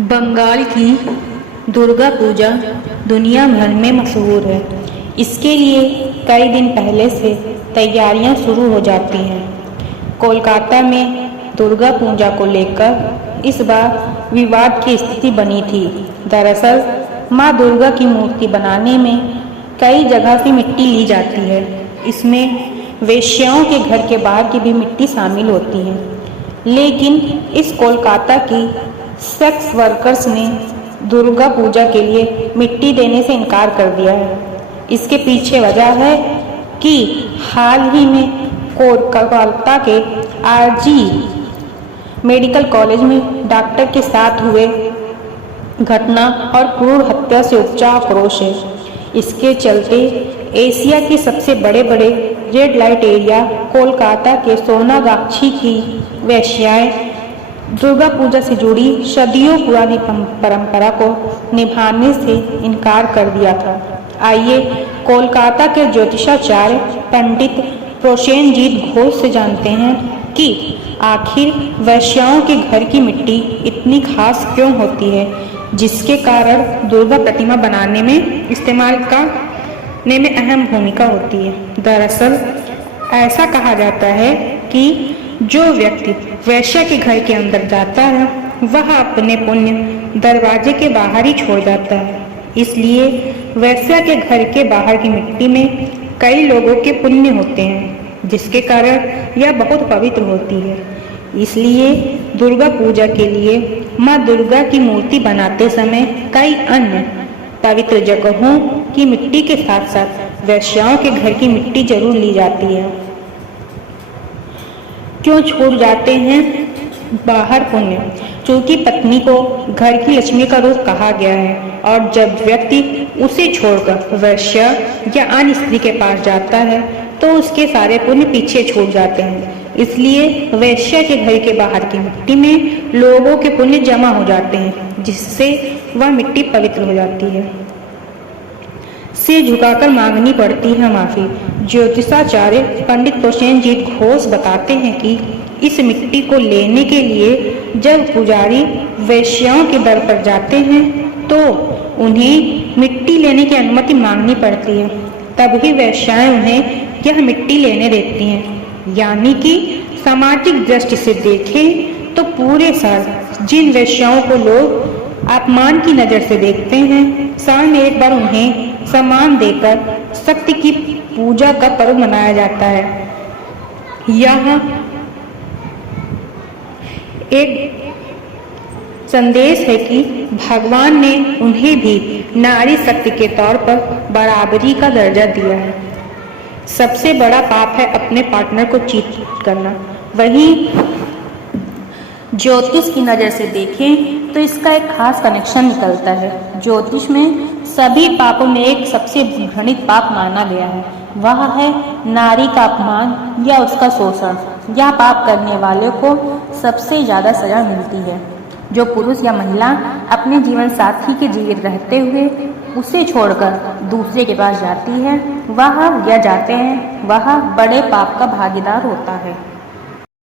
बंगाल की दुर्गा पूजा दुनिया भर में मशहूर है। इसके लिए कई दिन पहले से तैयारियां शुरू हो जाती हैं। कोलकाता में दुर्गा पूजा को लेकर इस बार विवाद की स्थिति बनी थी। दरअसल मां दुर्गा की मूर्ति बनाने में कई जगह से मिट्टी ली जाती है। इसमें वेश्याओं के घर के बाहर की भी मिट्टी शामिल होती है। लेकिन इस कोलकाता की सेक्स वर्कर्स ने दुर्गा पूजा के लिए मिट्टी देने से इनकार कर दिया है। इसके पीछे वजह है कि हाल ही में कोलकाता के आरजी मेडिकल कॉलेज में डॉक्टर के साथ हुए घटना और क्रूर हत्या से उपजा आक्रोश है। इसके चलते एशिया के सबसे बड़े रेड लाइट एरिया कोलकाता के सोनागाछी की वेश्याएं दुर्गा पूजा से जुड़ी सदियों पुरानी परंपरा को निभाने से इनकार कर दिया था। आइए कोलकाता के ज्योतिषाचार्य पंडित प्रोसेनजीत घोष से जानते हैं कि आखिर वेश्याओं के घर की मिट्टी इतनी खास क्यों होती है, जिसके कारण दुर्गा प्रतिमा बनाने में इस्तेमाल करने में अहम भूमिका होती है। दरअसल ऐसा कहा जाता है कि जो व्यक्ति वेश्या के घर के अंदर जाता है वह अपने पुण्य दरवाजे के बाहर ही छोड़ जाता है। इसलिए वेश्या के घर के बाहर की मिट्टी में कई लोगों के पुण्य होते हैं, जिसके कारण यह बहुत पवित्र होती है। इसलिए दुर्गा पूजा के लिए मां दुर्गा की मूर्ति बनाते समय कई अन्य पवित्र जगहों की मिट्टी के साथ साथ वेश्याओं के घर की मिट्टी जरूर ली जाती है। क्यों छोड़ जाते हैं बाहर पुण्य? क्योंकि पत्नी को घर की लक्ष्मी का रूप कहा गया है और जब व्यक्ति उसे छोड़कर वेश्या या अन्य स्त्री के पास जाता है तो उसके सारे पुण्य पीछे छूट जाते हैं। इसलिए वेश्या के घर के बाहर की मिट्टी में लोगों के पुण्य जमा हो जाते हैं, जिससे वह मिट्टी पवित्र हो जाती है। सिर झुकाकर मांगनी पड़ती है माफी। ज्योतिषाचार्य पंडित प्रोसेनजीत घोष बताते हैं कि इस मिट्टी को लेने के लिए जब पुजारी वेश्याओं के दर पर जाते हैं तो उन्हें मिट्टी लेने की अनुमति मांगनी पड़ती है, तभी वेश्याएं उन्हें यह मिट्टी लेने देती हैं। यानी कि सामाजिक दृष्टि से देखें तो पूरे साल जिन वेश्याओं को लोग अपमान की नजर से देखते हैं, साल में एक बार उन्हें सम्मान देकर शक्ति की पूजा का पर्व मनाया जाता है। यह एक संदेश है कि भगवान ने उन्हें भी नारी शक्ति के तौर पर बराबरी का दर्जा दिया है। सबसे बड़ा पाप है अपने पार्टनर को चीट करना। वहीं ज्योतिष की नज़र से देखें तो इसका एक खास कनेक्शन निकलता है। ज्योतिष में सभी पापों में एक सबसे घृणित पाप माना गया है, वह है नारी का अपमान या उसका शोषण। यह पाप करने वाले को सबसे ज़्यादा सजा मिलती है। जो पुरुष या महिला अपने जीवन साथी के जीवित रहते हुए उसे छोड़कर दूसरे के पास जाती है वह या जाते हैं वह बड़े पाप का भागीदार होता है।